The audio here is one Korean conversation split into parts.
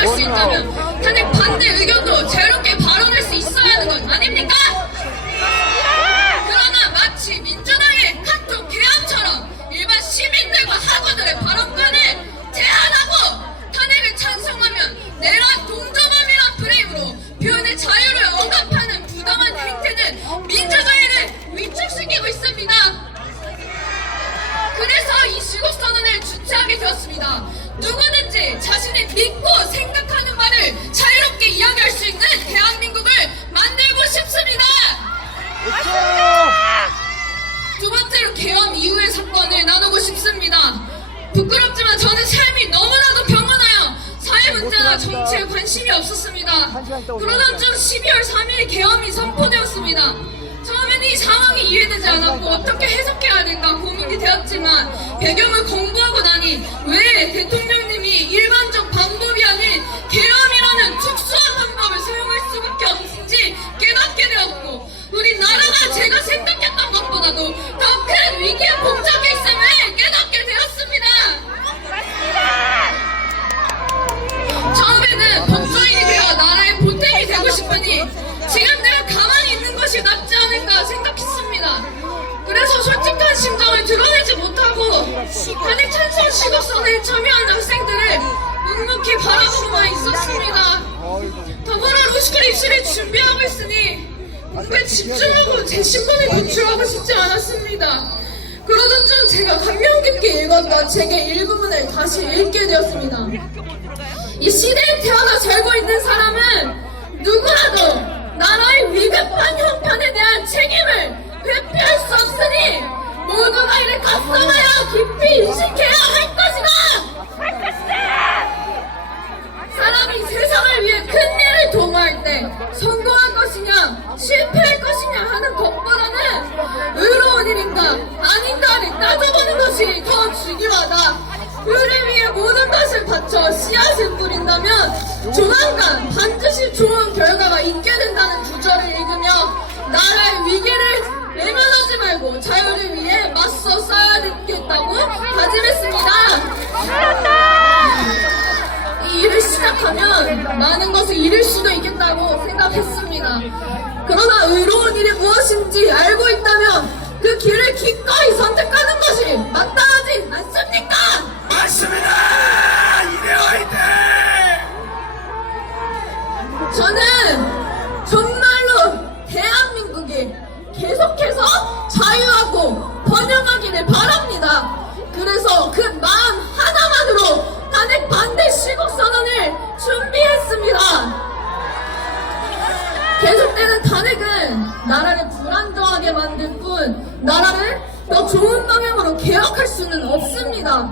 발언할 수 있다면 탄핵 반대 의견도 자유롭게 발언할 수 있어야 하는 것 아닙니까? 그러나 마치 민주당의 카톡 개함처럼 일반 시민들과 학우들의 발언권을 제한하고 탄핵을 찬성하면 내란 동조범이란 프레임으로 표현의 자유를 억압하는 부당한 행태는 민주주의를 위축시키고 있습니다. 그래서 이 시국선언을 주최하게 되었습니다. 누구든지 자신이 믿고 생각하는 말을 자유롭게 이야기할 수 있는 대한민국을 만들고 싶습니다. 두 번째로 계엄 이후의 사건을 나누고 싶습니다. 부끄럽지만 저는 삶이 너무나도 평온하여 사회 문제나 정치에 관심이 없었습니다. 그러던 중 12월 3일 계엄이 선포되었습니다. 처음에는 이 상황이 이해되지 않았고 어떻게 해석해야 될까 고민이 되었지만 배경을 공부하고 나니 왜 대통령님이 일반적 방법이 아닌 계엄이라는 특수한 방법을 사용할 수밖에 없는지 깨닫게 되었고 우리나라가 제가 생각했던 것보다도 더 큰 위기에 봉착해 있음을 깨닫게 되었습니다. 처음에는 법조인이 되어 나라의 보탬이 되고 싶으니 지금 내가 가만히 있는 것이 낫지 않을까 생각했습니다. 그래서 솔직한 심정을 드러내지 못하고 탄핵 찬성 시국선언에 참여한 학생들을 묵묵히 바라보고만 있었습니다. 더불어 로스쿨 입시를 준비하고 있으니 공부에 집중하고 제 신분을 노출하고 싶지 않았습니다. 그러던 중 제가 감명 깊게 읽었던 책의 일부분을 다시 읽게 되었습니다. 이 시대에 태어나 살고 있는 사람은 누구라도 나라의 위급한 형편에 대한 책임을 회피할 수 없으니 모두가 이를 각성하여 깊이 인식해야 할 것이다! 사람이 세상을 위해 큰 일을 도모할 때 성공할 것이냐 실패할 것이냐 하는 것보다는 의로운 일인가 아닌가를 따져보는 것이 더 중요하다. 의를 위해 모든 것을 바쳐 씨앗을 뿌린다면 조만간 반드시 좋은 결과가 있게 된다는 구절을 읽으며 나라의 위기를 외면하지 말고 자유를 위해 맞서 싸야겠다고 다짐했습니다. 이 일을 시작하면 많은 것을 잃을 수도 있겠다고 생각했습니다. 그러나 의로운 일이 무엇인지 알고 있다면 그 길을 기꺼이 선택하는 것이 마땅하지 않습니까? 맞습니다! 이래 화이팅! 저는 정말로 대한민국이 계속해서 자유하고 번영하기를 바랍니다. 그래서 그 마음 하나만으로 탄핵 반대 시국선언을 준비했습니다. 계속되는 탄핵은 나라를 불안정하게 만들 뿐 나라를 더 좋은 방향으로 개혁할 수는 없습니다.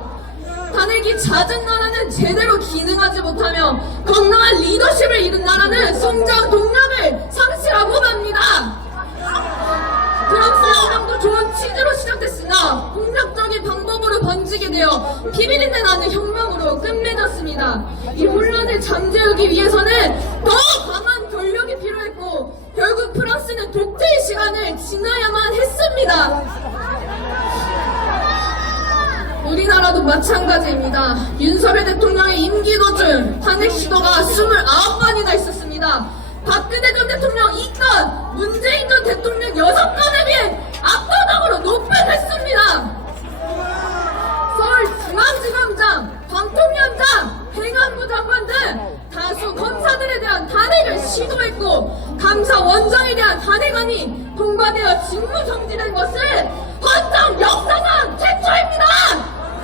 탄핵이 잦은 나라는 제대로 기능하지 못하며 건강한 리더십을 잃은 나라는 성장 동력을 상실하고 맙니다. 트럼프 시장도 좋은 취지로 시작됐으나 폭력적인 방법으로 번지게 되어 비밀인데 나는 혁명으로 끝맺었습니다. 이 혼란을 잠재우기 위해서는 더 강한 권력이 필요했고 결국 프랑스는 독재의 시간을 지나야만 했습니다. 우리나라도 마찬가지입니다. 윤석열 대통령의 임기 도중 탄핵 시도가 29번이나 있었습니다. 박근혜 전 대통령 2건, 문재인 전 대통령 6건에 비해 압도적으로 높여냈습니다. 서울중앙지검장, 방통위원장, 행안부 장관 등 다수 검사들에 대한 탄핵을 시도했고 감사원장에 대한 탄핵안이 통과되어 직무정지된 것은 헌정 역사상 최초입니다.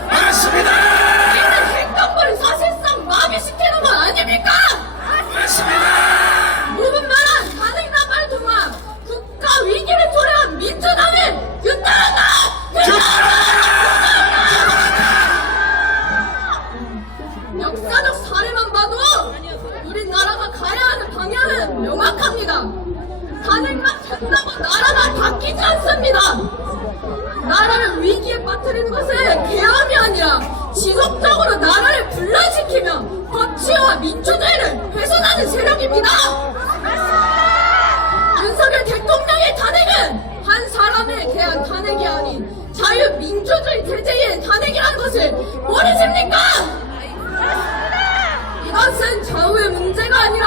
맞습니다! 이는 행정부를 사실상 마비시키는 건 아닙니까? 맞습니다! 무분별한 탄핵나발 통화 국가 위기를 초래한 민주당을 규탄한다! 역사적 사례만 봐도 우리나라가 가야 하는 방향은 명확합니다. 탄핵만 된다고 나라가 바뀌지 않습니다. 나라를 위기에 빠뜨리는 것은 계엄이 아니라 지속적으로 나라를 분란시키며 법치와 민주주의를 훼손하는 세력입니다. 윤석열 대통령의 탄핵은 한 사람에 대한 탄핵이 아닌 자유민주주의 체제의 탄핵이라는 것을 모르십니까? 이것은 이거는 좌우의 문제가 아니라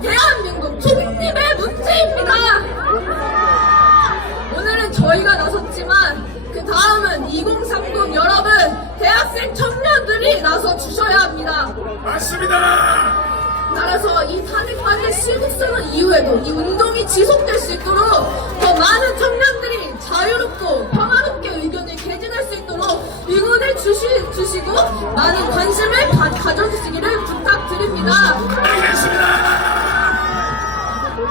대한민국 독립의 문제입니다. 오늘은 저희가 나섰지만 그 다음은 2030 여러분 대학생 청년들이 나서 주셔야 합니다. 맞습니다. 따라서 이 탄핵반의 실국선언 이후에도 이 운동이 지속될 수 있도록 더 많은 청년들이 자유롭고 평화롭게 의견을 개진할 수 있도록 응원해 주시고 많은 관심을 가져주시기를 부탁드립니다. 알겠습니다.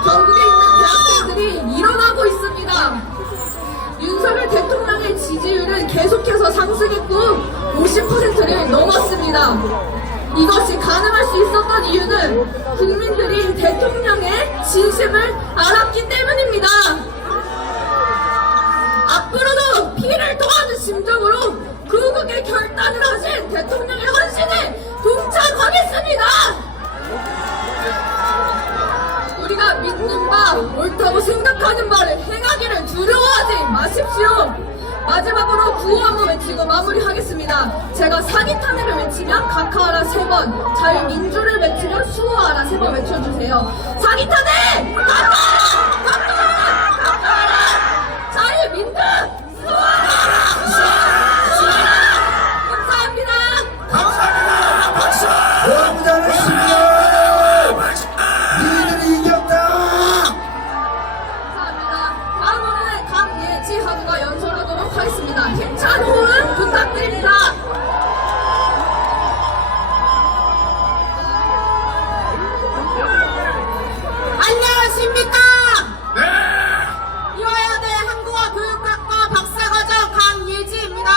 전국에 있는 대학생들이 일어나고 있습니다. 윤석열 대통령의 지지율은 계속해서 상승했고 50%를 넘었습니다. 이것이 가능할 수 있었던 이유는 국민들이 대통령의 진심을 알았기 때문입니다. 앞으로도 피를 토하는 심정으로 구국의 결단을 하신 대통령의 헌신에 동참하겠습니다. 우리가 믿는 바, 옳다고 생각하는 바를 행하기를 두려워하지 마십시오. 마지막으로 구호 한번 외치고 마무리하겠습니다. 제가 사기 탄핵을 외치면 각하하라 3번, 자유민주를 외치면 수호하라 3번 외쳐주세요. 사기 탄핵! 각하하라! 각하하라! 각하하라! 자유민주! 수호하라! 수호하라! 감사합니다. 감사합니다. 박수. 너무 잘했습니다. 니들이 이겼다. 감사합니다. 다음으로는 강예지 하부가 연설하도록 하겠습니다. 힘찬 호응 부탁드립니다. 안녕하십니까? 네. 이화여대 한국어교육학과 박사과정 강예지입니다.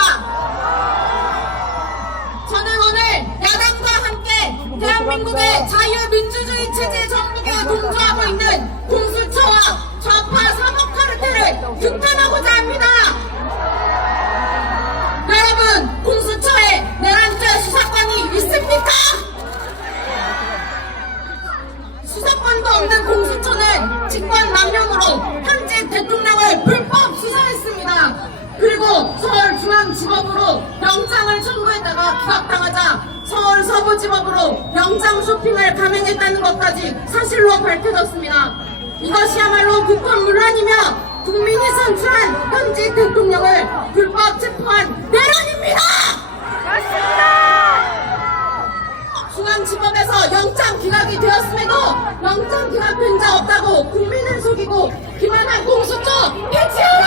저는 오늘 야당과 함께 대한민국의 자유민주주의 체제 정복에 동조하고 있는 공수처와 좌파 사법 카르텔을 규탄하고자 합니다. 여러분, 공수처에 내란죄 수사권이 있습니까? 수사권도 없는 공수처는 직권남용으로 현직 대통령을 불법 수사했습니다. 그리고 서울중앙지법으로 영장을 청구했다가 기각당하자 서울 서부지법으로 영장 쇼핑을 감행했다는 것까지 사실로 밝혀졌습니다. 이것이야말로 국권문란이며 국민이 선출한 현직 대통령을 불법 체포한 내란입니다. 중앙지법에서 영장 기각이 되었음에도 영장 기각된 자 없다고 국민을 속이고 기만한 공수처 폐지하라!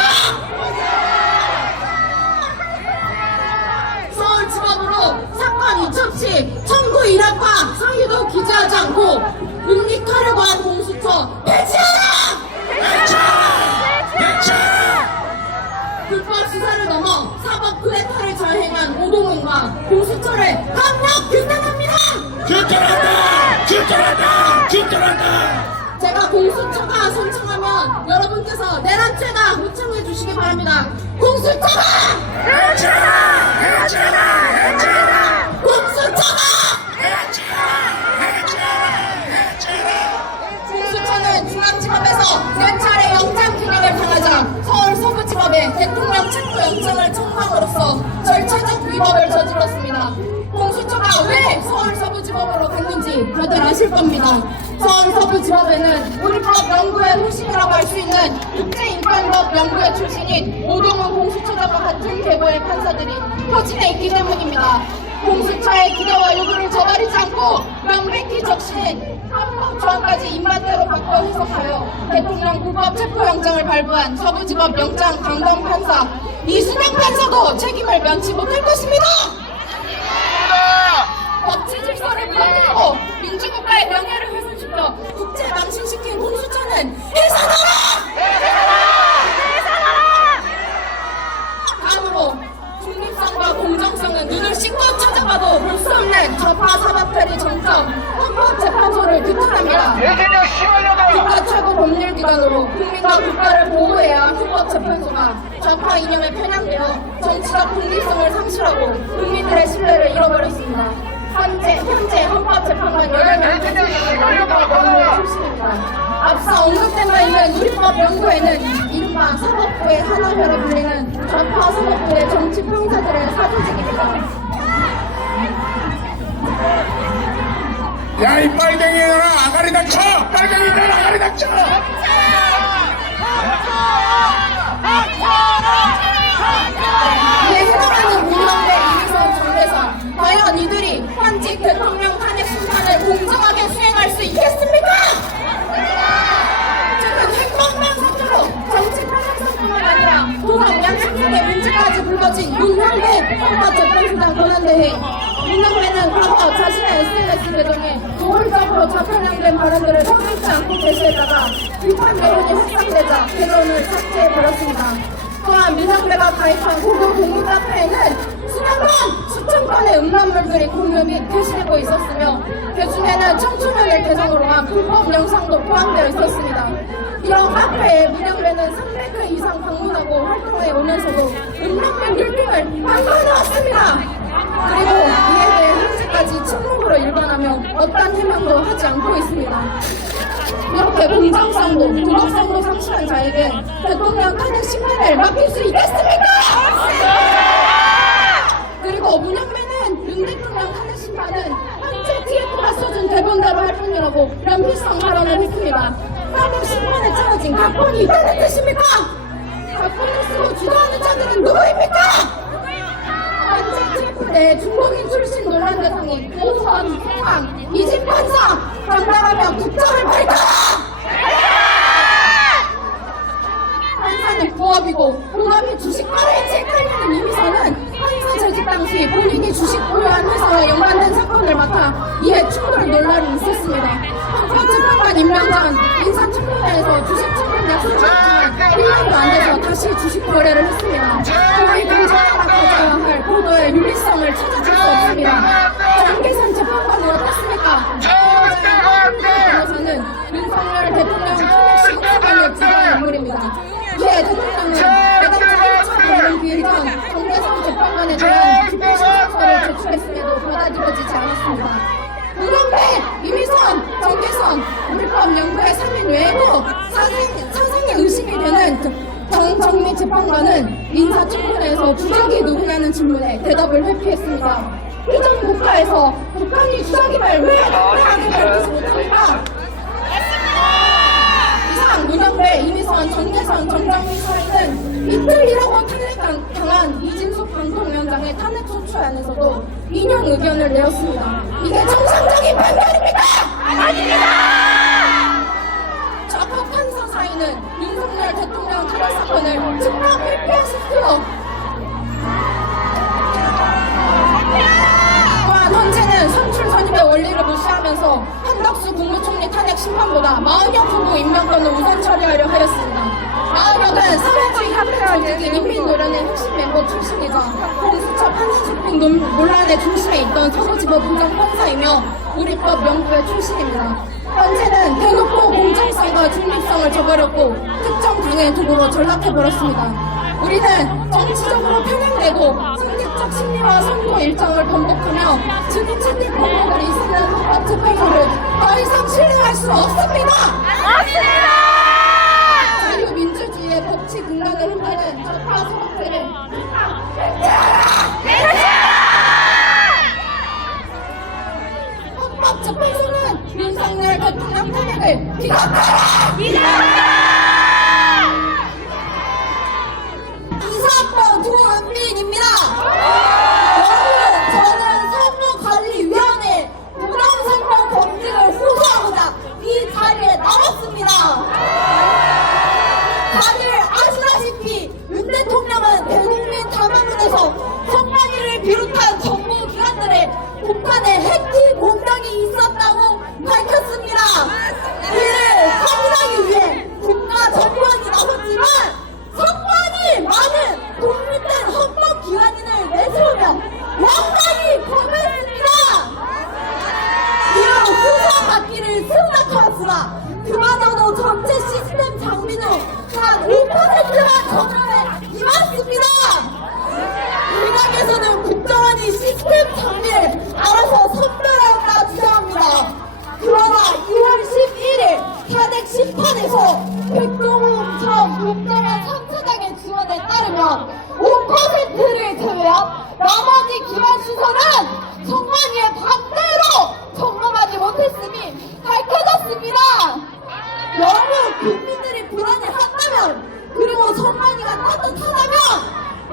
서울지법으로 사건 이첩시 청구 일합과 상의도 기재하지 않고 묵직하려고 한 공수처 폐지하라! 불법 수사를 넘어 사법 쿠데타를 자행한 오동훈과 공수처를 강력 규탄합니다! 규탄한다. 규탄한다. 규탄한다. 제가 공수처가 선창하면 여러분께서 내란죄다 호청해 주시기 바랍니다. 공수처가! 공수처가! 공수처는 중앙지법에서 몇 차례 영장 기각을 당하자 서울 서부지법에 대통령 체포 영장을 청구함으로써 절차적 위법을 저질렀습니다. 공수처가 왜 서울 서부지법으로 갔는지 다들 아실 겁니다. 서울 서부지법에는 우리법 연구회 후신이라고 할 수 있는 국제인권법 연구회 출신인 오동훈 공수처장과 같은 계보의 판사들이 포진해 있기 때문입니다. 공수처의 기대와 요구를 저버리지 않고 명백히 적시된 헌법 조항까지 입맛대로 바꿔 해석하여 대통령 불법 체포영장을 발부한 서부지법 영장 강경 판사 이수명 판사도 책임을 면치 못할 것입니다. 법치 질서를 변하고 민주국가의 명예를 훼손시켜 국제 망신시킨 공수처는 해산하라! 다음으로 중립성과 공정성은 눈을 씻고 찾아봐도 볼 수 없는 좌파 사법처리 정점 헌법재판소를 규탄합니다. 국가 최고 법률기관으로 국민과 국가를 보호해야 할 헌법재판소가 좌파 이념에 편향되어 정치적 독립성을 상실하고 국민들의 신뢰를 잃어버렸습니다. 현재 헌법재판관 8명 중에 출신입니다. 앞서 언급된 바 있는 우리법 연구에는 이른바 사법부의 하나회로 불리는 좌파 사법부의 정치평사들의 사조직입니다. 야, 이 빨갱이들아, 아가리 닥쳐! 빨갱이들 아가리 닥쳐! 대회라는 문명대 이미선 정대선 과연 이들이 현직 대통령 탄핵 심판을 공정하게 수행할 수 있겠습니까? 지금 행방만 사태로 정치 탄핵뿐만 아니라 도당 양심상의 문제까지 불거진 문명대 헌법재판소장 권한대회. 문명대는 과거 자신의 SNS 계정에 노골적으로 좌편향된 발언들을 서슴지 않고 게시했다가 비판 여론이 확산되자 계정을 삭제해버렸습니다. 또한 민영배가 가입한 고교 공유 카페에는 수천 건의 음란물들이 공유 및 게시되고 있었으며 그 중에는 청소년을 대상으로 한 불법 영상도 포함되어 있었습니다. 이런 카페에 민영배는 300회 이상 방문하고 활동해 오면서도 음란물 밀등을 만들어놨습니다. 그리고 이에 대해 현재까지 침묵으로 일관하며 어떤 해명도 하지 않고 있습니다. 이렇게 공정성도 도덕성도 상실한 자에게 대통령 탄핵 심판을 맡길 수 있겠습니까? 그리고 문영배는 윤 대통령 탄핵 심판은 한쪽 TF가 써준 대본대로 할 뿐이라고 연필성 발언을 했습니다. 탄핵 심판에 짜여진 각본이 있다는 뜻입니까? 각본을 쓰고 주도하는 자들은 누구입니까? 한국 TF 내 중국인 출신 논란 대상이 오선, 송강, 이집 판사 강달하며 국정을 밝혀라! 판사는 부업이고 본업이 주식 거래에 책임있는 이미선은 판사 재직 당시 본인이 주식 보유한 회사와 연관된 사건을 맡아 이해 충돌 논란이 있었습니다. 헌법재판관 임명 전 인사청문회에서 주식 증권 약속을 했지만 1년도 안 돼서 다시 주식 거래를 했습니다. 거의 공정하게 가져야 할 보도의 윤리성을 찾아줄 수 없습니다. 정계선 재판관은 어떻습니까? 변호사는 윤석열 대통령 탄핵 심판을 주장한 인물입니다. 이에 대통령은 해당 1차 법원 기일 전 정계선 재판관에 대한 기피 신청서를 제출했음에도 받아들여지지 않았습니다. 문영배, 이미선, 정계선, 우리법 연구의 3인 외에도 사생의 의심이 되는 정정미 재판관은 인사청문회에서 주적이 누구냐는 질문에 대답을 회피했습니다. 휴전 국가에서 북한이 주적임을 왜 하게 밝히지 못합니까? 이상 문영배, 이미선, 정계선, 정정미 사이는 이틀이라고 탄핵당한 이진숙 방통위원장의 탄핵 소추안에서도 인용 의견을 내었습니다. 이게 정상적인 판결입니까? 아닙니다! 좌파 판사 사이는 윤석열 대통령 탄핵 사건을 즉각 회피하십시오. 또한 헌재는 선출 선임의 원리를 무시하면서 한덕수 국무총리 탄핵 심판보다 마은혁 후보 임명권을 우선 처리하려 하였습니다. 마은혁은 사회주의 협회를 움직인 인민노련의 핵심 멤버 출신이자 공수처 판사쇼핑 논란의 중심에 있던 서울지법 부장판사이며 우리법 연구회 출신입니다. 현재는 대놓고 공정성과 중립성을 저버렸고 특정 당의 도구로 전락해버렸습니다. 우리는 정치적으로 편향되고 선택적 심리와 선거 일정을 반복하며 증인 채택 방법을 이수는 헌법재판소를 더 이상 신뢰할 수 없습니다. 자유민주주의의 법치 근간을 흔드는 좌파 소박들을 헌법재판소는 윤석열 대통령 탄핵을 기각하라! 이사학번 조은민입니다. 오늘 저는 선거관리위원회 부당선거 검증을 호소하고자 이 자리에 나왔습니다. 다들 아시다시피 윤 대통령은 대국민 담화문에서 선관위를 비롯한 정보기관들의 북한의 해킹 공격이 있었다고 밝혔습니다. 이를 확인하기 위해 국가 정보원이 나섰지만 선관위 많은 독립된 헌법기관인을 내세우며 완전히 거부했습니다. 이런 수사받기를 승낙하였으나 그마저도 전체 시스템 장비 중 단 5%만 전환에 임했습니다. 일각에서는 국정원이 시스템 장비를 알아서 선별하였다 주장합니다. 그러나 2월 11일 탄핵 심판에서 백동훈 전 국정원 3차장의 지원에 따르면 5%를 제외한 나머지 기관 시설은 선관위의 반대로 점검하지 못했습니다. 날씨가 따뜻하다면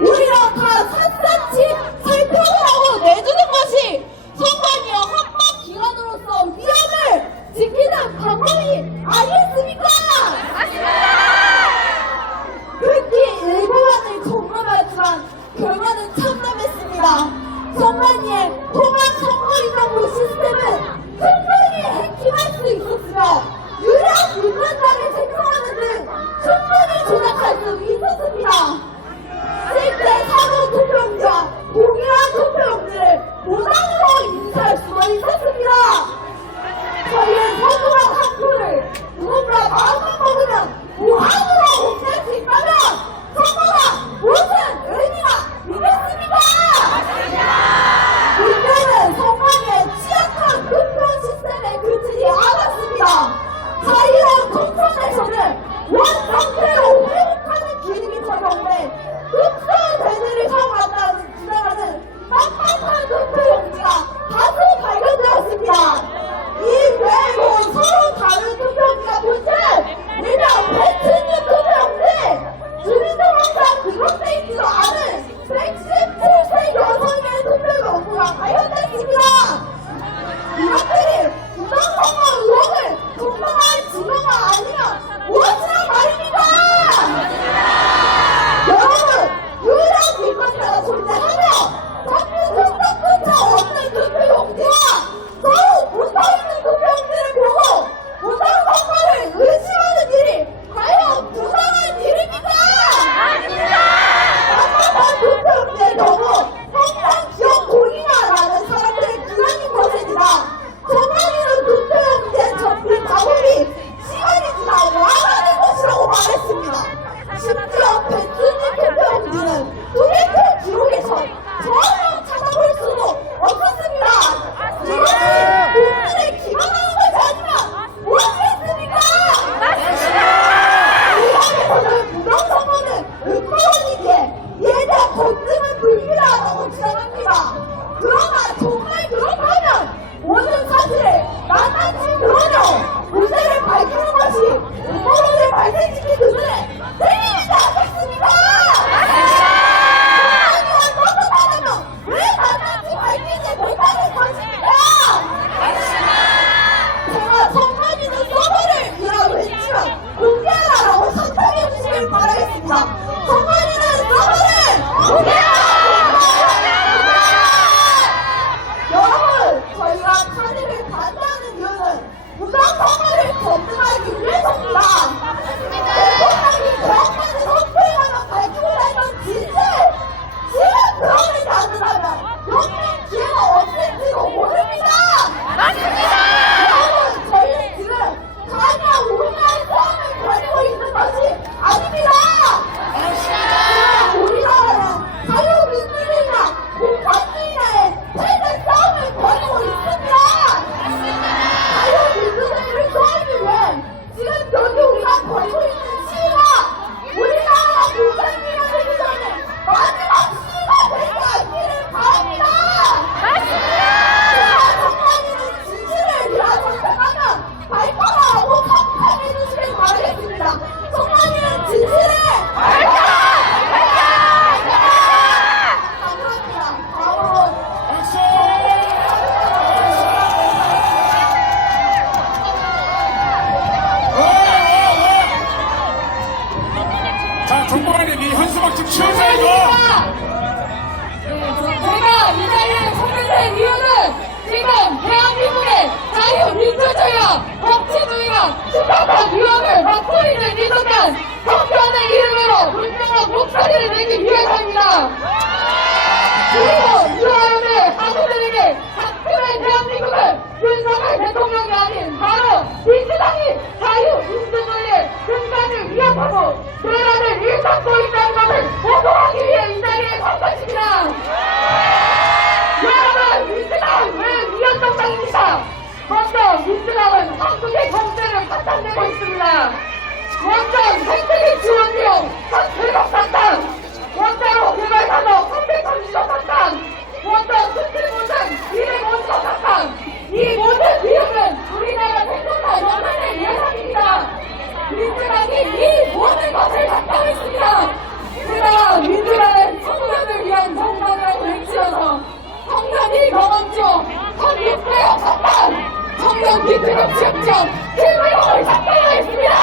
오히려 다 샅샅이 살펴보라고 내주는 것이 선관위와 헌법기관으로서 위험을 지키는 방법이 아니겠습니까? 특히 일본을 점검하지만 결과는 참담했습니다. 선관위의 통합선거인정보 시스템은 충분히 해킹할 수 있었으며 유력 유권자를 생성하는 등 충분히 조작할 수 있었습니다. 실제 사고 투표용지와 동일한 투표용지를 무단으로 인쇄할 수가 있었습니다. 저희의 소중한 한 표를 누군가 마음을 먹으면 무한으로 옮길 수 있다면 선거가 무슨 의미가 있겠습니까? 문제는 선관위의 취약한 투표 시스템에 그치지 않았습니다. 자유로운 통천에서는 원정대로 회복하는 기능이 적용돼 흡수 대대를 주장하는 빡빡한 투표용지가 다수 발견되었습니다. 이 외에도 서로 다른 투표용지가 문제, 일명 패치님 투표용지, 주민등록상 등록돼 있지도 않은 117세 여성의 투표용지가 발견됐습니다. 이것들이 부정선거 의혹을 정당한 증거가 아니면 무엇이란 말입니까? 여러분, 유일한 뒷판자가 존재하며 자꾸 등록조차 없는 투표용지와 서로 붙어있는 투표용지를 보고 부정선거를 의심하는 일이 과연 부당한 일입니까? 빡빡한 투표용지의 경우 항상 기억 공이냐라는 사람들의 기만인 것입니다. 선관위는 투표용지에 접힌 작업이 시간이 지나 와라는 것이라고 말했습니다. 심지어 배트님 투표용지는 투개표 기록에서 전혀 찾아볼 수도 없었습니다. 이것이 국민을 기만하는 것이 아니면 무엇이겠습니까? 이항에서는 부정선거는 음모론이기에 이에 대한 검증은 불필요하다고 주장합니다. 그러나 정말 그렇다면 모든 사실을 낱낱이 드러내어 문제를 밝히는 것이 음모론을 발생시킨 그들의責任이지 않겠습니까? 선관위가 떳떳하다면 왜 낱낱이 밝히지 못하는 것입니까? 제가 선관위는 서버를 이라고 외치면 공개하라고 선택해 주시길 바라겠습니다. 선관위는 서버를 공개하라! 여러분, 저희가 카드를 반대하는 이유는 부정선거를 검증하기 위해서입니다. 대통령이 정권을 선포하면 밝히고자 했던 진실, 지금 드러내지 않는다면 영민 기회가 없을지도 모릅니다. 여러분, 저희는 지금 가냐 우리나라의 싸움을 벌이고 있는 것이 아닙니다. 우리나라는 자유민주주의나 공산주의나의 최대 싸움을 벌이고 있습니다. 자유민주주의를 수호하기 위해 지금 여기 우리가 벌이고 있는 시위가 우리나라가 공산주의가 되기 전에 마지막 시위가 되지 않기를 바랍니다. 제가 선관위는 진실을 위하 선택하면 발표하라고 감탄해 주시길 바라겠습니다. 선관위는 진실을 감사합니다. 다음은 자, 정보관님 이 현수막 좀 치우자 이거. 제가 이 자리에 서게 된 이유는 지금 대한민국의 자유민주주의와 법치주의가 심각한 위협을 받고 있는 이 순간 성편의 이름으로 분명한 목소리를 내기 위해서입니다. 그리고 유아연의 하수들에게 박근혜 대한민국은 윤석열 대통령이 아닌 바로 민주당이 자유민주주의의 근간을 위협하고 대란을 일삼고 있다는 것을 보고하기 위해 이 자리에 선 것입니다. 여러분, 민주당 왜 위헌정당입니까? 먼저 민주당은 한국의 경제를 파탄내고 있습니다. 원전 생태계 지원 비용 1,100억 상당, 원자로 개발 산업 330억 상당, 원전 수출 분산 250억 상당. 이 모든 비용은 우리나라 생존과 연산의 예산입니다. 민주당이 이 모든 것을 담당하고 있습니다. 시험 실무용을 작성하겠습니다.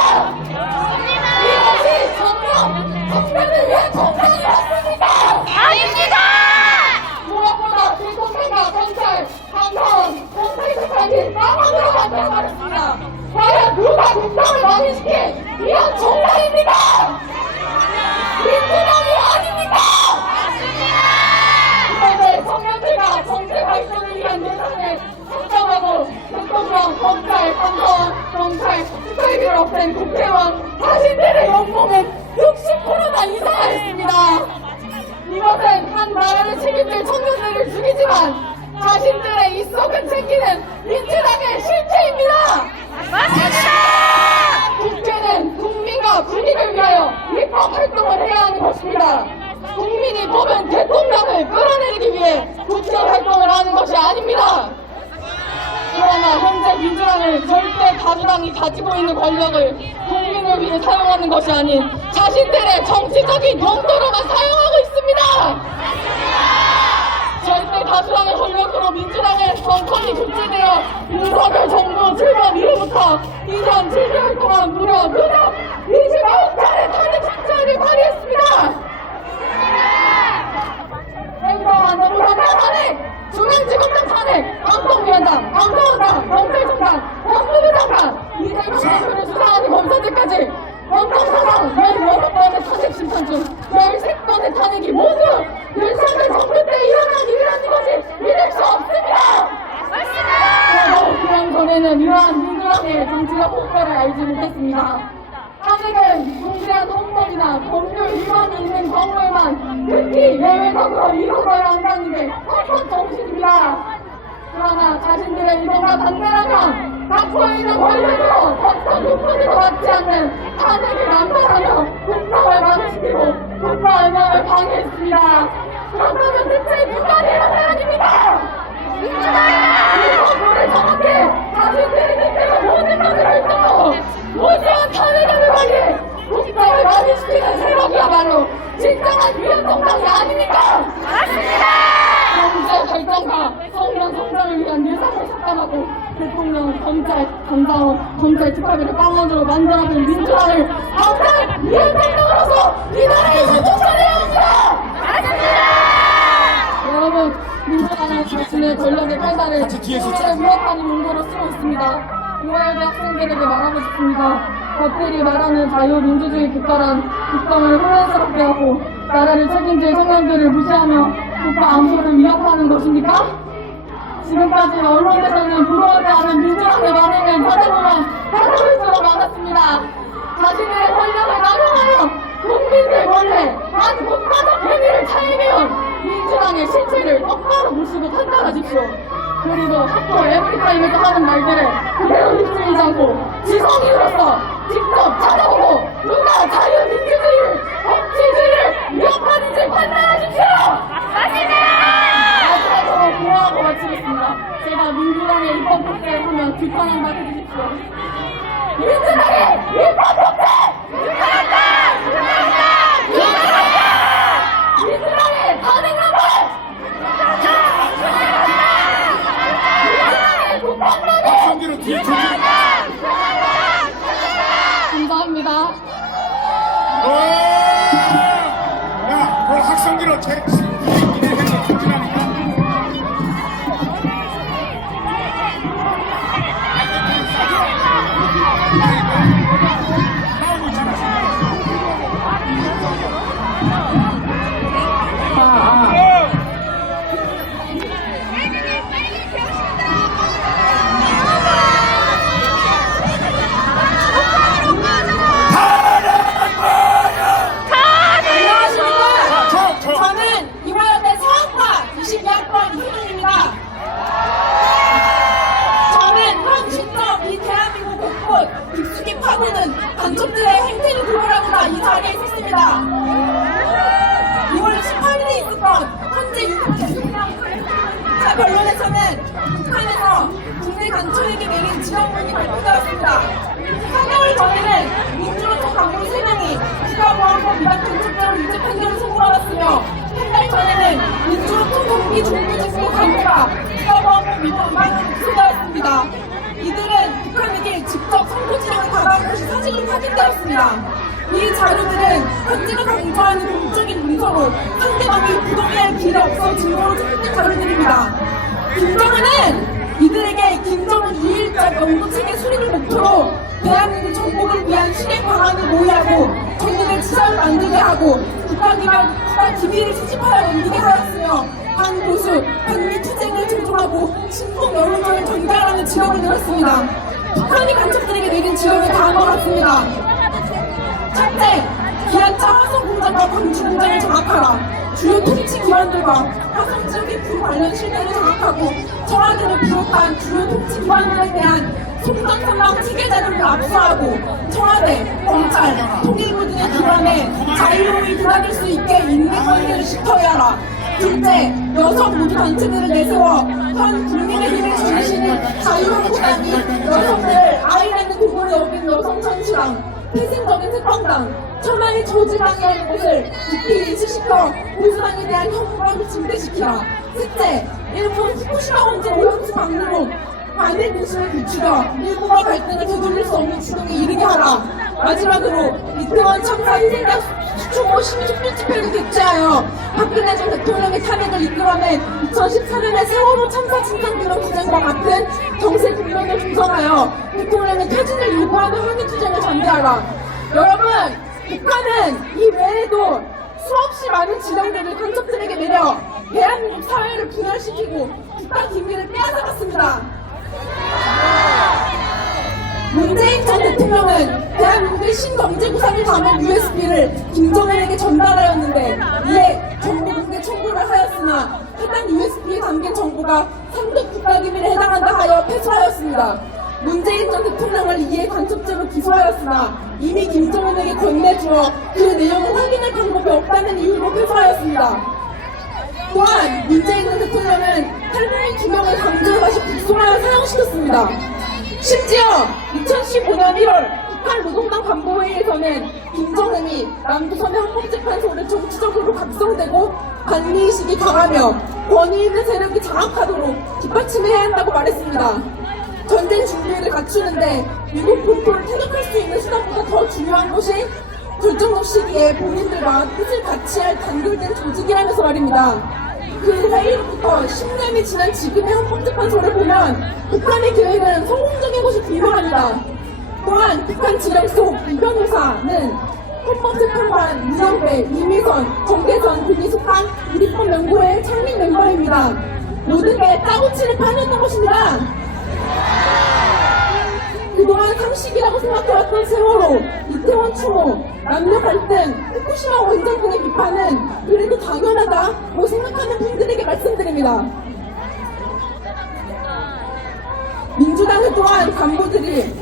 이것이 정답을 위한 정당이었습니까? 아닙니다! 무엇보다 불공평과 검찰, 감사원, 검찰국까지 까먹으로 만들어버렸습니다. 과연 누가 국정을 망해시킨 이런 정당입니까? 민주당이 아닙니까? 그런데 청년들과 정치 발전을 위한 예산을 책정하고 대통령, 검찰, 감사원, 경찰, 수사기를 없앤 국회의원 자신들의 연봉은 60%나 이상하였습니다. 이것은 한 나라를 책임질 청년들을 죽이지만 자신들의 입속은 챙기는 민주당의 실체입니다. 맞습니다! 국회는 국민과 국익을 위하여 입법 활동을 해야 하는 것입니다. 국민이 뽑은 대통령을 끌어내리기 위해 국정 활동을 하는 것이 아닙니다. 그러나 현재 민주당은 절대 다수당이 가지고 있는 권력을 국민을 위해 사용하는 것이 아닌 자신들의 정치적인 용도로만 사용하고 있습니다. 절대 다수당의 권력으로 민주당의 정권이 교체되어 윤석열 정부 출범 이후부터 2년 7개월 동안 무려 누적 29차례 탄핵 신청을 발의했습니다. 행정안으로 하면 탄핵! 중앙지검장 탄핵, 방통위원장, 감사원장, 경찰청장, 법무부 장관, 이재명 대표를 수사하는 검사들까지 원통사상 16번의 탄핵 신청 중 13건의 탄핵이 모두 윤석열 정부 때 일어난 일이라는 것이 믿을 수 없습니다. 그래도 그런 전에는 이러한 민주당의 정치적 폭발을 알지 못했습니다. 탄핵은 중대한 혼법이나 법률 위반이 있는 경우에만 특히 예외적으로 이루어져야 한다는 게 헌법 정신입니다. 그러나 자신들의 의도가 단단하면 갖고 있는 권력으로 법적 요건에도 맞지 않는 탄핵을 남발하며 국정을 망치고 국가 운영을 방해했습니다. 그렇다면 대체 누가 내란 사람입니까? 이 법률을 정확히 자신들의 뜻대로 모든 것을 펼쳐도 무지한 탄핵을 발휘해 국정을 망해시키는 세력이야말로 진정한 위헌정당이 아닙니까? 경제 발전과 성장 성장을 위한 예산을 삭감하고 대통령, 검찰, 감사원, 검찰 특활비를 빵원으로 만들어낸 민주당을 항상 위헌정당으로서 이 나라에서 쫓아내야 합니다! 여러분, 민주당은 자신의 권력의 발달을 국가를 위협하는 용도로 쓰고 있습니다. 이화여대 학생들에게 말하고 싶습니다. 겉들이 말하는 자유민주주의 국가란 국정을 혼란스럽게 하고 나라를 책임질 청년들을 무시하며 국가 안보를 위협하는 것입니까? 지금까지 언론에서는 부러워하지 않은 민주당의 말에는 찾아보면 찾아볼수록 많았습니다. 자신의 권력을 남용하여 국민들 몰래 반국가적 행위를 차리면 민주당의 실체를 똑바로 보시고 판단하십시오. 그리고 학교 에브리타임에서 하는 말들을 그대로 믿지 않고 지성인으로서 직접 찾아보고 누가 자유민주주의를, 법치주의를 위협하는지 판단하십시오! 마지막으로 구호하고 마치겠습니다. 제가 민주당의 입법 독재를 하면 뒷판한다 해주십시오. 민주당의 입법 독재! 유탄한다! 유탄한다! 유탄한다! 민주당의 탄핵난발! 박성기로 뒤에 감사합니다. 야, 그 학성기로 제 저는 이화여대 사학과 22학번 이수정입니다. 저는 현 시점 이 대한민국 곳곳 깊숙이 파고는 간첩들의 행태를 돌아보다 이 자리에 있었습니다. 2월 18일에 있었던 현재 유튜브 결론에서는 북한에서 국내 간첩에게 내린 지원문이 발표되었습니다. 4개월 전에는 민주노총 간부 3명이 국가보안법 위반 간첩죄로 유죄 판결을 선고받았으며 한 달 전에는 민주노총 동기 중부지구 간부가 국가보안법 위반으로 기소되었습니다. 이들은 북한에게 직접 선포지령을 받아온 것이 사실로 확인되었습니다. 이 자료들은 현재가 강조하는 공적인 문서로 상대방이 부동해야 할 길이 없어 증거로 채택된 자료들입니다. 김정은은 이들에게 김정은 2일자 영도체계 수립을 목표로 대한민국 정복을 위한 실행 방안을 모의하고 전국의 지사를 만들게 하고 국가 기밀을 수집하여 넘기게 하였으며 반보수, 반미투쟁을 조종하고 친북 여론전을 전개하라는 지령을 내렸습니다. 북한이 간첩들에게 내린 지령이 다음과 같습니다. 첫째, 기아차 화성 공장과 광주 공장을 장악하라. 주요 통치 기관들과 화성 지역의 관련 실태를 장악하고 청와대를 비롯한 주요 통치 기관들에 대한 송전선망 체계 자료를 압수하고 청와대, 검찰, 통일부 등의 기관에 자유로이 드나들 수 있게 인민관계를 시켜야 하라. 둘째, 여성 모두 단체들을 내세워 현 국민의힘을 중시는 자유한국당이 여성들 아이라는 도구를 어긴 여성천시랑 태생적인 색방당, 천하의 저지당이 하는 것을 깊이 인식시켜 보수당에 대한 혐오감을 증대시키라. 셋째, 일본 후쿠시마 원전 오염수 방류로 반일 민심을 비추려 일본과 갈등을 되돌릴 수 없는 지경에 이르게 하라. 마지막으로 이태원 참사 희생자 추모 시민 촛불 집회를 개최하여 박근혜 전 대통령의 탄핵을 이끌어낸 2014년의 세월호 참사 진상규명 투쟁과 같은 정세 국면을 조성하여 대통령의 퇴진을 요구하는 항의 투쟁을 전개하라. 여러분, 북한은 이 외에도 수없이 많은 지령들을 간첩들에게 내려 대한민국 사회를 분열시키고 국가 기밀을 빼앗아갔습니다. 문재인 전 대통령은 대한민국의 신경제구상을 담은 USB를 김정은에게 전달하였는데 이에 정보공개 청구를 하였으나 해당 USB에 담긴 정보가 상급 국가기밀에 해당한다 하여 패소하였습니다. 문재인 전 대통령을 이에 간첩죄로 기소하였으나 이미 김정은에게 건네주어 그 내용을 확인할 방법이 없다는 이유로 패소하였습니다. 또한 문재인 전 대통령은 탈북민 2명을 강제로 다시 북송하여 사형시켰습니다. 심지어 2015년 1월 북한 노동당 간부회의에서는 김정은이 남조선의 헌법재판소를 정치적으로 각성되고 반미의식이 강하며 권위 있는 세력이 장악하도록 뒷받침해야 한다고 말했습니다. 전쟁 준비를 갖추는데 미국 본토를 퇴격할 수 있는 수단보다 더 중요한 것이 결정적 시기에 본인들과 뜻을 같이 할 단결된 조직이라면서 말입니다. 그 회의로부터 10년이 지난 지금의 헌법재판소를 보면 북한의 계획은 성공적인 것이 분명합니다. 또한 북한 지령 속 이 변호사는 헌법재판관 문영배, 이미선, 정대선 등이 속한 우리법연구회의 창립 멤버입니다. 모든 게 짜고치를 파냈던 것입니다. 그동안 상식이라고 생각해왔던 세월호, 이태원 추모, 남녀 갈등, 후쿠시마 원전 등의 비판은 그래도 당연하다고 생각하는 분들에게 말씀드립니다. 민주당은 또한 간부들이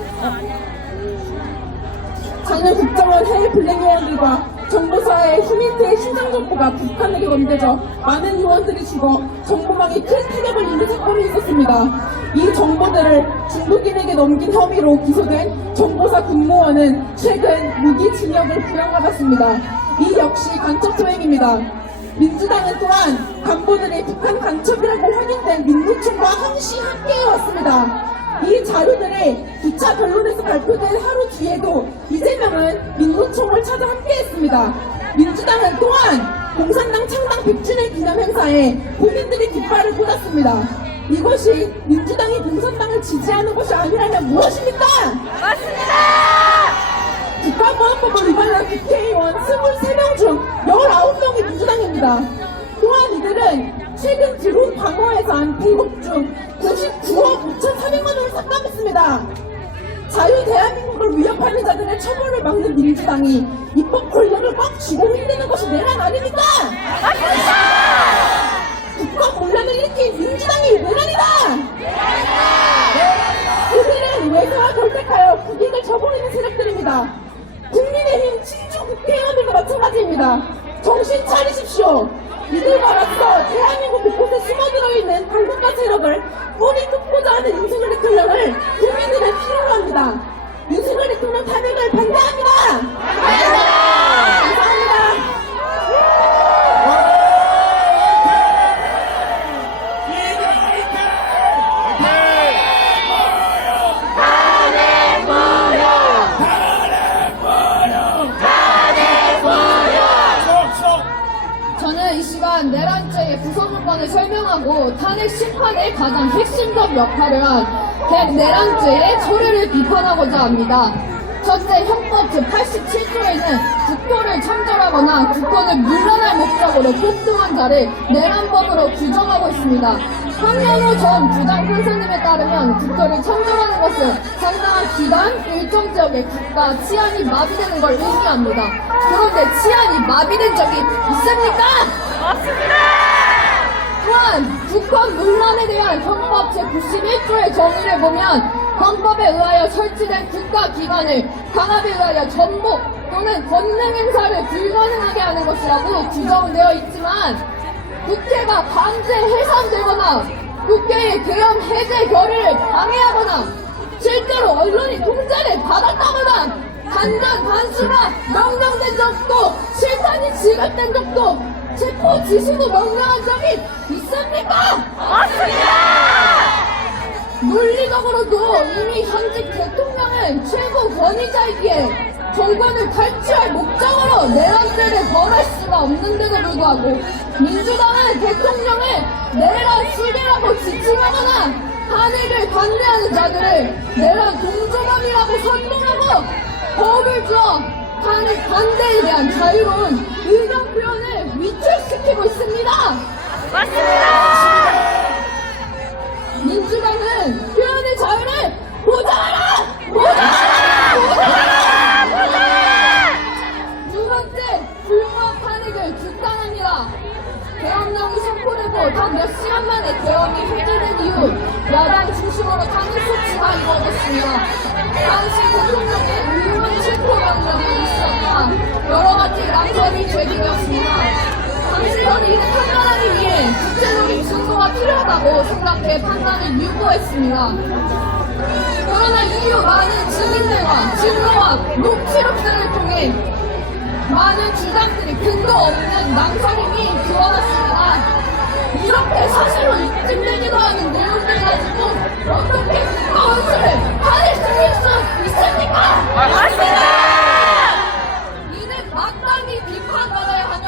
작년 국정원 해외 블랙요원들과 정보사의 휴민트의 신상정보가 북한에게 넘겨져 많은 요원들이 죽어 정보망이 큰 타격을 입는 사건이 있었습니다. 이 정보들을 중국인에게 넘긴 혐의로 기소된 정보사 군무원은 최근 무기징역을 부양받았습니다. 이 역시 간첩 소행입니다. 민주당은 또한 간부들이 북한 간첩이라고 확인된 민노총과 항시 함께해왔습니다. 이 자료들이 2차 변론에서 발표된 하루 뒤에도 이재명은 민노총을 찾아 함께했습니다. 민주당은 또한 공산당 창당 100주년 기념 행사에 국민들의 깃발을 꽂았습니다. 이것이 민주당이 공산당을 지지하는 것이 아니라면 무엇입니까? 맞습니다! 국가보안법을 위반한 국회의원 23명 중 19명이 민주당입니다. 또한 이들은 최근 들어온 방어 예산 100억 중 99억 5,400만 원을 삭감했습니다. 자유 대한민국을 위협하는 자들의 처벌을 막는 민주당이 입법 권력을 꽉 쥐고 흔드는 것이 내란 아닙니까? 맞습니다! 국가 권력을 일으킨 민주당이 내란이다! 그들은 외세와 결백하여 국익을 저버리는 세력들입니다. 국민의힘 친주 국회의원들도 마찬가지입니다. 정신 차리십시오. 이들과 맞서 대한민국 곳곳에 숨어들어있는 반국가 세력을 뿌리 뜯고자 하는 윤석열 대통령을 국민들은 필요로 합니다. 윤석열 대통령 탄핵을 반대합니다. 감사합니다. 가장 핵심적 역할을 한 대내란죄의 철회를 비판하고자 합니다. 첫째, 헌법 제87조에는 국토를 참전하거나 국권을 물러날 목적으로 폭동한 자를 내란범으로 규정하고 있습니다. 황현호 전 부장 판사님에 따르면 국토를 참전하는 것은 상당한 기간, 일정 지역의 국가 치안이 마비되는 걸 의미합니다. 그런데 치안이 마비된 적이 있습니까? 또한 국권 문란에 대한 헌법 제91조의 정의를 보면 헌법에 의하여 설치된 국가기관을 강압에 의하여 전복 또는 권능 행사를 불가능하게 하는 것이라고 규정되어 있지만 국회가 강제 해산되거나 국회의 계엄 해제 결의를 방해하거나 실제로 언론이 통제를 받았다거나 단단 단수가 명령된 적도 실탄이 지급된 적도 체포 지시도 명령한 적이 있습니까? 논리적으로도 이미 현직 대통령은 최고 권위자이기에 정권을 탈취할 목적으로 내란죄를 벌할 수가 없는데도 불구하고 민주당은 대통령을 내란 수배라고 지칭하거나 탄핵을 반대하는 자들을 내란 동조범이라고 선동하고 법을 주어 탄핵 반대에 대한 자유로운 의견 표현을 위축시키고 있습니다. 민주당은 표현의 자유를 보장하라! 두 번째, 불법 탄핵을 규탄합니다. 계엄령이 선포되고 단 몇 시간 만에 계엄이 해제된 이후 야당 중심으로 탄핵 소치가 이루어졌습니다. 당시 대통령의 의원 체포 명령이 있었다. 여러 가지 난관이 제기되었습니다. 당시는 이를 판단하기 위해 구체적인 증거가 필요하다고 생각해 판단을 유보했습니다. 그러나 이후 많은 증인들과 증거와 녹취록들을 통해 많은 주장들이 근거 없는 낭설임이 드러났습니다. 이렇게 사실로 입증되지도 않은 내용들 가지고 어떻게 국가원수를 탄핵시킬 수 있습니까? 이는 마땅히 비판받아야 하며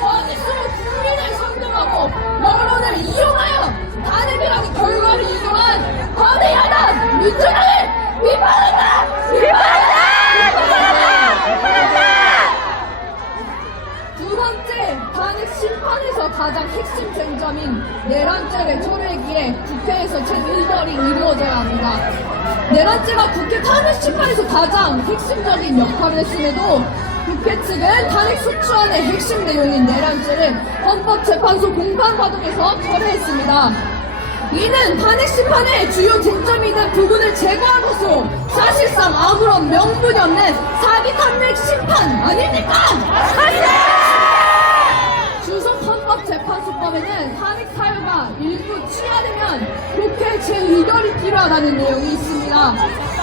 거짓으로 국민을 선동하고 여론을 이용하여 탄핵이라는 결과를 이용한 거대 야당 민주당을 비판한다! 두 번째, 탄핵 심판에서 가장 핵심 쟁점인 내란죄를 철회하기에 국회에서 제1결이 이루어져야 합니다. 내란죄가 국회 탄핵 심판에서 가장 핵심적인 역할을 했음에도 국회 측은 탄핵 소추안의 핵심 내용인 내란죄를 헌법재판소 공판 과정에서 철회했습니다. 이는 탄핵 심판의 주요 쟁점이 된 부분을 제거한 것으로 사실상 아무런 명분이 없는 사기 탄핵 심판 아닙니까? 주석 헌법재판소법에는 탄핵 사유가 일부 취하되면 국회 제2결이 필요하다는 내용이 있습니다.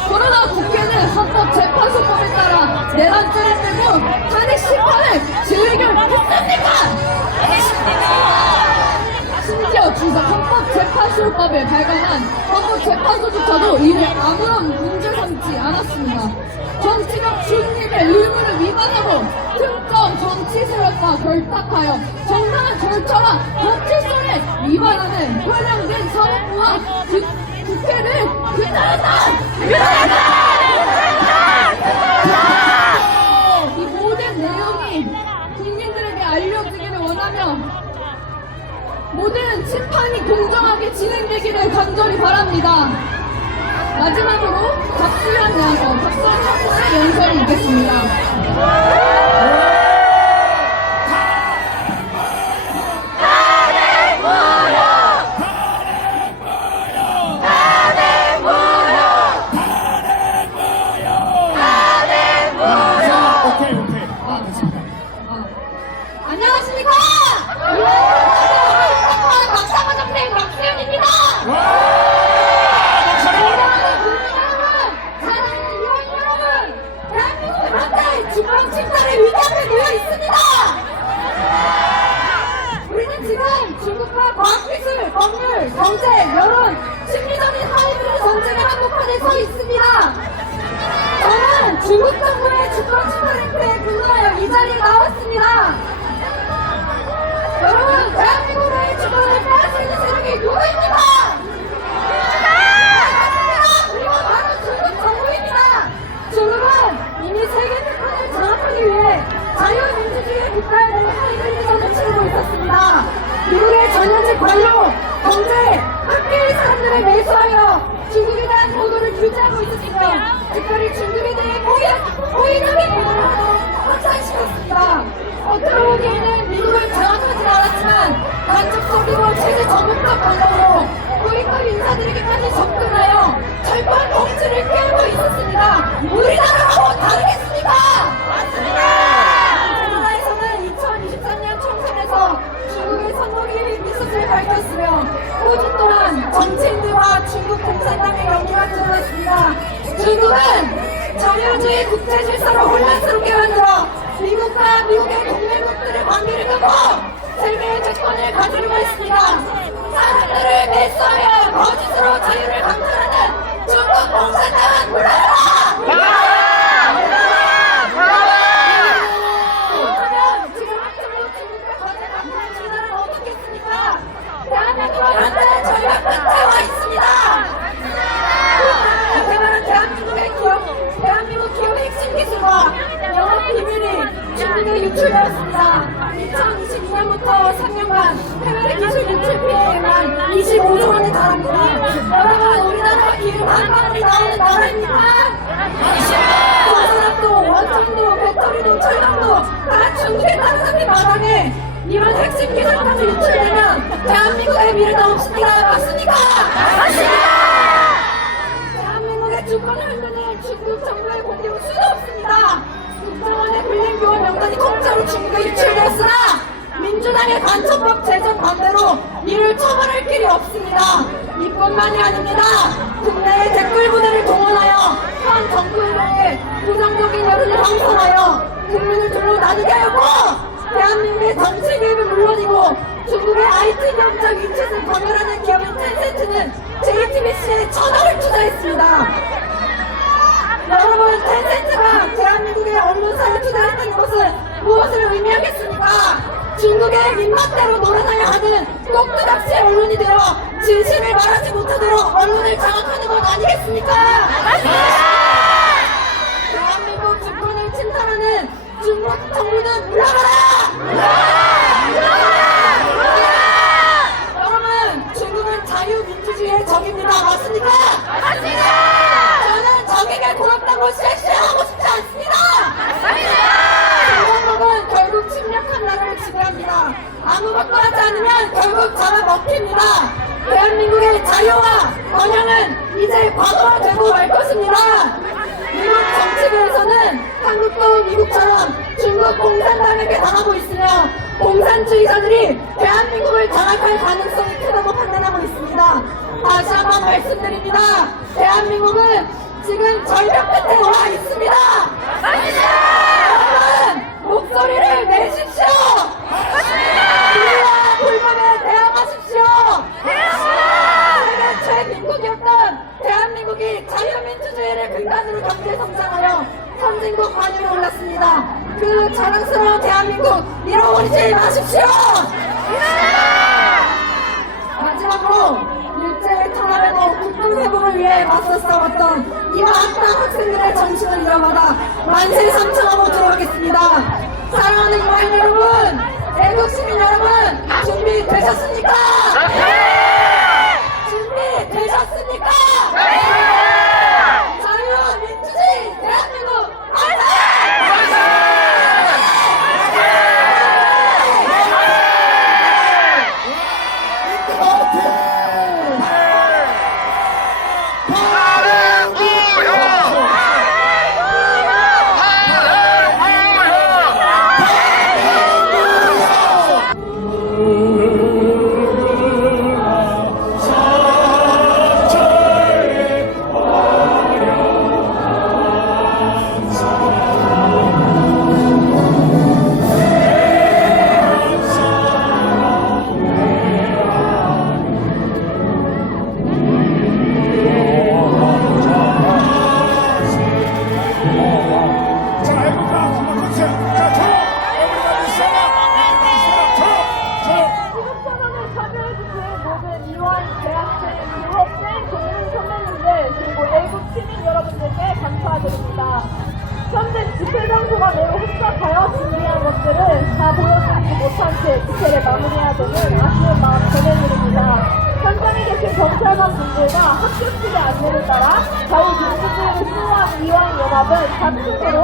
그러나 국회는 헌법재판소법에 따라 내란죄를 빼고 탄핵 심판을 제2결했습니까? 심지어 주석 헌법재판소법을 발간한 헌법재판소조차도 이를 아무런 문제 삼지 않았습니다. 정치적 중립의 의무를 위반하고 특정 정치 세력과 결탁하여 정당한 절차와 법질서를 위반하는 편향된 사업부와 국회를 규탄한다! 이 모든 내용이 국민들에게 알려지기를 원하며 모든 심판이 공정하게 진행되기를 간절히 바랍니다. 마지막으로 박수현 장군의 연설이 있겠습니다. 안녕하십니까? 박사과정생 박수현입니다. 주권 침탈의 위기앞에 놓여 있습니다. 우리는 지금 중국과 과학기술, 법률, 경제, 여론, 심리적인 하이브리드 전쟁의 한복판에 서 있습니다. 저는 중국 정부의 주권 침탈 행태에 분노하여 이 자리에 나왔습니다. 여러분, 대한민국의 주권을 빼앗을 수 있는 세력이 누구입니까? 미국의 전현직 관료, 경제, 학계의 사람들을 매수하여 중국에 대한 보도를 규제하고 있었으며 특별히 중국에 대해 고의적인 보도를 확산시켰습니다. 겉으로 보기에는 미국을 제압하지 않았지만 간접적이고 체제 전문적 방법으로 고위급 인사들에게까지 접근하여 철저한 통치를 피하고 있었습니다. 우리나라하고 다르겠습니까? 맞습니다! 우리나라에서는 2023년 총선에서 중국의 선거기획 미수를 밝혔으며 호주 또한 정치인들과 중국 공산당의 연기가 드러났습니다. 중국은 자유주의 국제 질서를 혼란스럽게 만들어 미국과 미국의 동맹국들의 관계를 끊고 세계의 주권을 가지려고 했습니다. 사람들을 매수하여 거짓으로 자유를 강탈하는 중국 공산당은 물러라! 그렇다면 지금 앞으로 중국과 거짓 강탈을 우리나라는 어떻겠습니까? 대한민국은 현재 전략 끝에 와 있습니다. 개발한 대한민국 기업의 핵심 기술과 영업 비밀이 중국에 유출되었습니다. 2022년부터 3년간 해외 기술 유출 피해만 25조 원에 달합니다. 여러분, 우리나라가 기름 한 방울이 나오는 나라입니까? 공산업도, 원천도, 배터리도, 철강도 다 중국의 땅상이 마당에 이런 핵심 기술까지 유출되면 대한민국의 미래가 없습니다. 맞습니까? 맞습니다! 대한민국의 주권을 흔드는 중국 정부의 공격은 수도 없습니다. 국정원의 불량교원 명단이 공짜로 중국에 유출되었으나 민주당의 간첩법 제정 반대로 이를 처벌할 길이 없습니다. 이뿐만이 아닙니다. 국내의 댓글 부대를 동원하여 현 정부에 대해 부정적인 여론을 형성하여 국민을 둘로 나누게 하고 대한민국의 정치 개입은 물론이고 중국의 IT 기업적 위치를 검열하는 기업인 텐센트는 JTBC에 1,000억을 투자했습니다. 여러분, 텐센트가 대한민국의 언론사에 투자했다는 것은 무엇을 의미하겠습니까? 중국의 입맛대로 놀아나야 하는 꼭두각시의 언론이 되어 진실을 말하지 못하도록 언론을 장악하는 것 아니겠습니까? 대한민국 주권을 침탈하는 중국 정부는 물러가라! 여러분, 중국은 자유민주주의의 적입니다. 맞습니까? 맞습니다! 저는 적에게 고맙다고 실시하고 싶지 않습니다! 맞습니다! 중국은 결국 침략한 나라를 지배합니다. 아무것도 하지 않으면 결국 잡아먹힙니다. 대한민국의 자유와 번영은 이제 과거가 되고 말 것입니다. 미국 정치계에서는 한국도 미국처럼 중국 공산당에게 당하고 있으며 공산주의자들이 대한민국을 장악할 가능성이 크다고 판단하고 있습니다. 다시 한번 말씀드립니다. 대한민국은 지금 절벽 끝에 와 있습니다. 여러분, 목소리를 내십시오. 불의와 불법에 대항하십시오. 세계 최빈국이었던 대한민국이 자유민주주의를 근간으로 경제 성장하여 선진국 관위로 올랐습니다. 그 자랑스러운 대한민국 잃어버리지 마십시오. 마지막으로 일제의 탄압에도 국군 회복을 위해 맞서 싸웠던 이와 악당 학생들의 정신을 잃어받아 만세 삼창하고 들어오겠습니다. 사랑하는 이화인 여러분, 애국 시민 여러분, 준비되셨습니까? 준비되셨습니까? 자유, 민주주의, 대한민국, 시민 여러분들께 감사드립니다. 현재 집회 장소가 매우 혼잡하여 준비한 것들을 다 보여드리지 못한 채 집회를 마무리해야 되는 아쉬운 마음 전해드립니다. 현장에 계신 경찰관 분들과 학교 측의 안내를 따라 자유민주주의를 수호하는 이화연합은 작품으로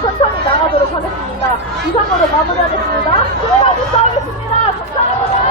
천천히 나가도록 하겠습니다. 이상으로 마무리하겠습니다. 끝까지 싸우겠습니다. 감사합니다.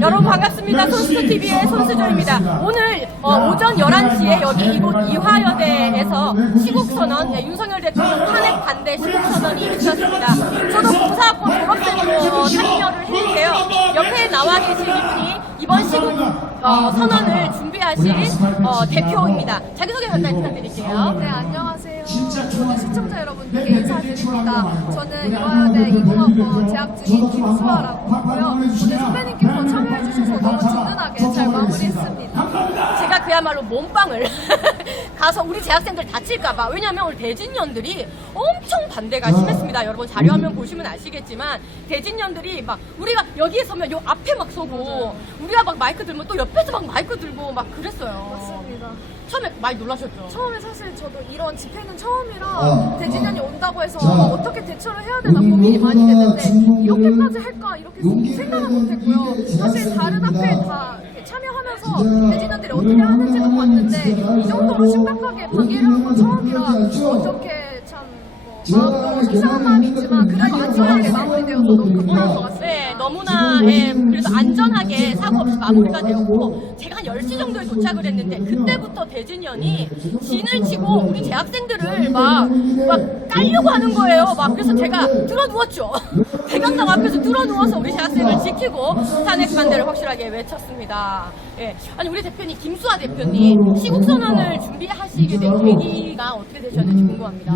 여러분 반갑습니다. 손수TV의 손수정입니다. 오늘 오전 11시에 여기 이곳 이화여대에서 시국선언, 윤석열 대통령 탄핵 반대 시국선언이 있었습니다. 저도 공사학과 졸업생으로 참여를 했는데요. 옆에 나와 계신 이분이 이번 시국 선언을 준비하신 대표입니다. 자기소개 간단히 부탁드릴게요. 네, 안녕하세요. 모든 시청자 여러분들께 인사드립니다. 저는 이화여대 이공학번 재학 중인 김수아라고 하고요. 오늘 선배님께서 참여해주셔서 너무 든든하게 잘 마무리했습니다. 제가 그야말로 몸빵을 가서 우리 재학생들 다칠까봐, 왜냐면 우리 대진년들이 엄청 반대가 심했습니다. 여러분 자료화면 보시면 아시겠지만 대진년들이 막 우리가 여기에 서면 요 앞에 막 서고 우리가 막 마이크 들면 또 옆에서 막 마이크 들고 막 그랬어요. 맞습니다. 처음에 많이 놀라셨죠? 처음에 사실 저도 이런 집회는 처음이라 대진년이 온다고 해서 어떻게 대처를 해야 되나 고민이 많이 됐는데 이렇게까지 할까 이렇게 생각은 못했고요. 사실 다른 학교에 다 이렇게 참여하면서 대진년들이 어떻게 하는지도 봤는데 이 정도로 심각하게 방해를 한 건 처음이라 어떻게 참 마음도 속상한 마음이 있지만 그래도 안전하게 마무리되어서 너무 감사한 것 같습니다. 네, 너무나 그래도 안전하게 사고 없이 마무리가 되었고 제가 한 10시 정도에 도착을 했는데 그때부터 대진년이 진을 치고 우리 재학생들을 막 깔려고 하는 거예요. 막 그래서 제가 들어 누웠죠. 대강당 앞에서 들어 누워서 우리 재학생을 지키고 탄핵 반대를 확실하게 외쳤습니다. 예. 아니 우리 대표님 김수아 대표님 시국선언을 준비하시게 된 계기가 어떻게 되셨는지 궁금합니다.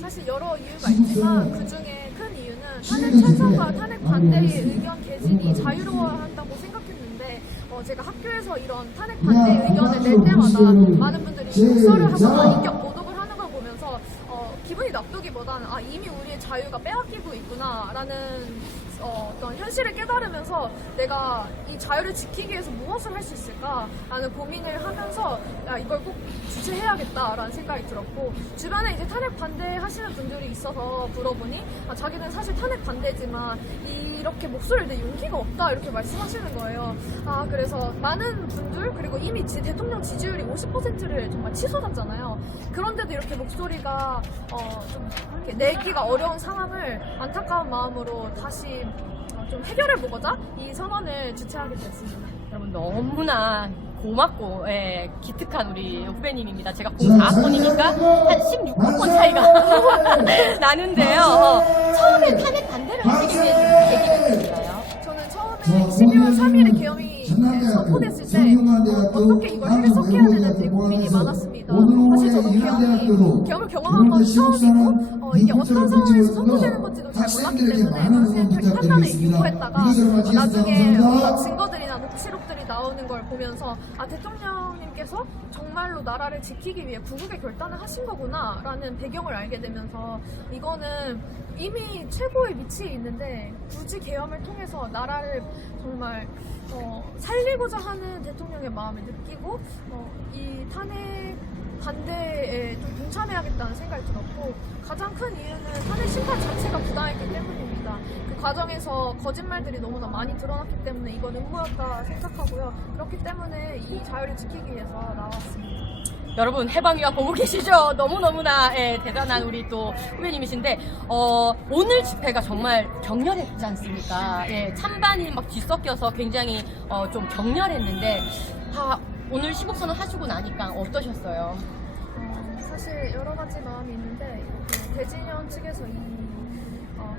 사실 여러 이유가 있지만 그 중에 큰 이유는 탄핵 찬성과 탄핵 반대의 의견 개진이 자유로워야 한다고 생각했는데 제가 학교에서 이런 탄핵 반대 의견을 낼 때마다 많은 분들이 독서를 하거나 인격 모독을 하는 걸 보면서 기분이 나쁘기보다는 이미 우리의 자유가 빼앗기고 있구나라는 어떤 현실을 깨달으면서 내가 이 자유를 지키기 위해서 무엇을 할 수 있을까라는 고민을 하면서 이걸 꼭 주체해야겠다라는 생각이 들었고 주변에 이제 탄핵 반대하시는 분들이 있어서 물어보니 자기는 사실 탄핵 반대지만 이렇게 목소리를 낼 용기가 없다 이렇게 말씀하시는 거예요. 그래서 많은 분들 그리고 이미 대통령 지지율이 50%를 정말 치솟았잖아요. 그런데도 이렇게 목소리가 좀 이렇게 내기가 어려운 상황을 안타까운 마음으로 다시 좀 해결해보고자 이 선언을 주최하게 됐습니다. 여러분 너무나 고맙고 기특한 우리 후배님입니다. 제가 04학번이니까 한 16학번 차이가 나는데요. 처음에 탄핵 반대를 하시게 된 계기가 있을까요? 저는 처음에 12월 3일에 계엄이 선포됐을 때 어떻게 이걸 해석해야 되는지 고민이 많았습니다. 사실 저도 계엄을 경험한 건 처음이고 이게 어떤 상황에서 선포되는 건지도 잘 몰랐기 때문에 당시에 판단을 유보했다가 나중에 증거들이나 녹취록들이 나오는 걸 보면서 대통령님께 대통령께서 정말로 나라를 지키기 위해 구국의 결단을 하신 거구나 라는 배경을 알게 되면서 이거는 이미 최고의 위치에 있는데 굳이 계엄을 통해서 나라를 정말 살리고자 하는 대통령의 마음을 느끼고 이 탄핵 반대에 좀 동참해야겠다는 생각이 들었고, 가장 큰 이유는 탄핵 심판 자체가 부당했기 때문입니다. 그 과정에서 거짓말들이 너무나 많이 드러났기 때문에 이건 음모였다 생각하고요. 그렇기 때문에 이 자유를 지키기 위해서 나왔습니다. 여러분 해방이와 보고 계시죠? 너무너무나 대단한 우리 또 후배님이신데 오늘 집회가 정말 격렬했지 않습니까? 찬반이 막 뒤섞여서 굉장히 좀 격렬했는데 오늘 시국선언 하시고 나니까 어떠셨어요? 사실 여러 가지 마음이 있는데 그 대진현 측에서 이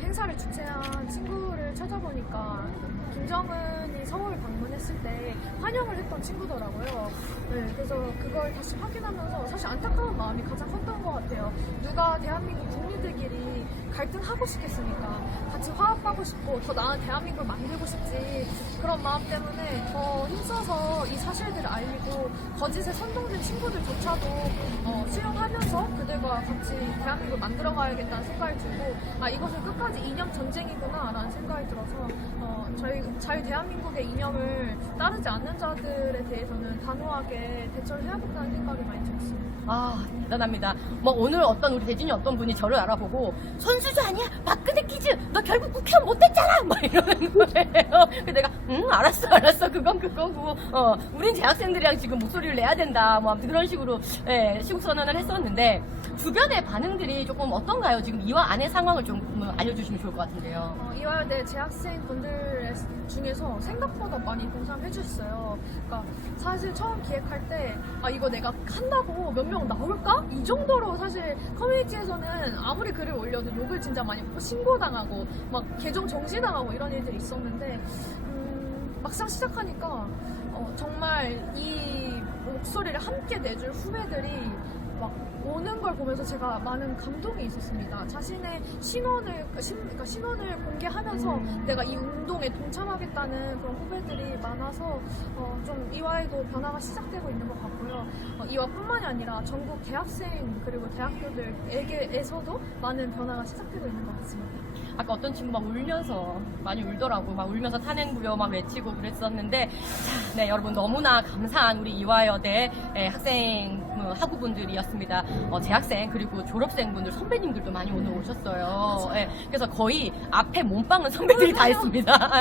행사를 주최한 친구를 찾아보니까 김정은이 서울 방문했을 때 환영을 했던 친구더라고요. 네, 그래서 그걸 다시 확인하면서 사실 안타까운 마음이 가장 컸던 것 같아요. 누가 대한민국 국민들끼리 갈등하고 싶겠습니까? 같이 화합하고 싶고 더 나은 대한민국을 만들고 싶지. 그런 마음 때문에 더 힘써서 이 사실들을 알리고 거짓에 선동된 친구들조차도 수용하면서 그들과 같이 대한민국을 만들어가야겠다는 생각이 들고, 이것은 끝까지 이념 전쟁이구나 라는 생각이 들어서 저희 자유 대한민국의 이념을 따르지 않는 자들에 대해서는 단호하게 대처를 해야겠다는 생각이 많이 들었습니다. 대단합니다. 뭐 오늘 어떤 우리 대진이 어떤 분이 저를 알아보고 손수주 아니야? 박근혜 퀴즈 너 결국 국회의원 못됐잖아! 막 이러는 거예요. 그래서 내가 알았어 그건 그거고 우린 재학생들이랑 지금 목소리를 내야 된다 뭐 아무튼 그런 식으로 시국선언을 했었는데 주변의 반응들이 조금 어떤가요? 지금 이화 안의 상황을 좀 알려주시면 좋을 것 같은데요. 이화여대 재학생분들 중에서 생각보다 많이 동참해 주셨어요. 그러니까 사실 처음 기획할 때 이거 내가 한다고 몇 명 나올까? 이 정도로 사실 커뮤니티에서는 아무리 글을 올려도 욕을 진짜 많이 먹고 신고당하고 막 계정 정지당하고 이런 일들이 있었는데 막상 시작하니까 정말 이 목소리를 함께 내줄 후배들이 막 오는 걸 보면서 제가 많은 감동이 있었습니다. 자신의 신원을 공개하면서 내가 이 운동에 동참하겠다는 그런 후배들이 많아서 좀 이화에도 변화가 시작되고 있는 것 같고요. 이화뿐만이 아니라 전국 대학생 그리고 대학교들에게서도 많은 변화가 시작되고 있는 것 같습니다. 아까 어떤 친구 막 울면서 많이 울더라고. 막 울면서 탄핵무효 막 외치고 그랬었는데 여러분 너무나 감사한 우리 이화여대 학생 학우분들이었습니다. 재학생 그리고 졸업생분들 선배님들도 많이 오늘 오셨어요. 그래서 거의 앞에 몸빵은 선배들이 다 했습니다.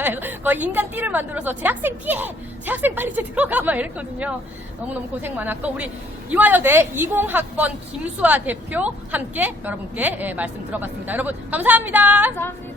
거의 인간 띠를 만들어서 재학생 피해! 재학생 빨리 이제 들어가! 막 이랬거든요. 너무너무 고생 많았고 우리 이화여대 20학번 김수아 대표 함께 여러분께 말씀 들어봤습니다. 여러분 감사합니다. 감사합니다.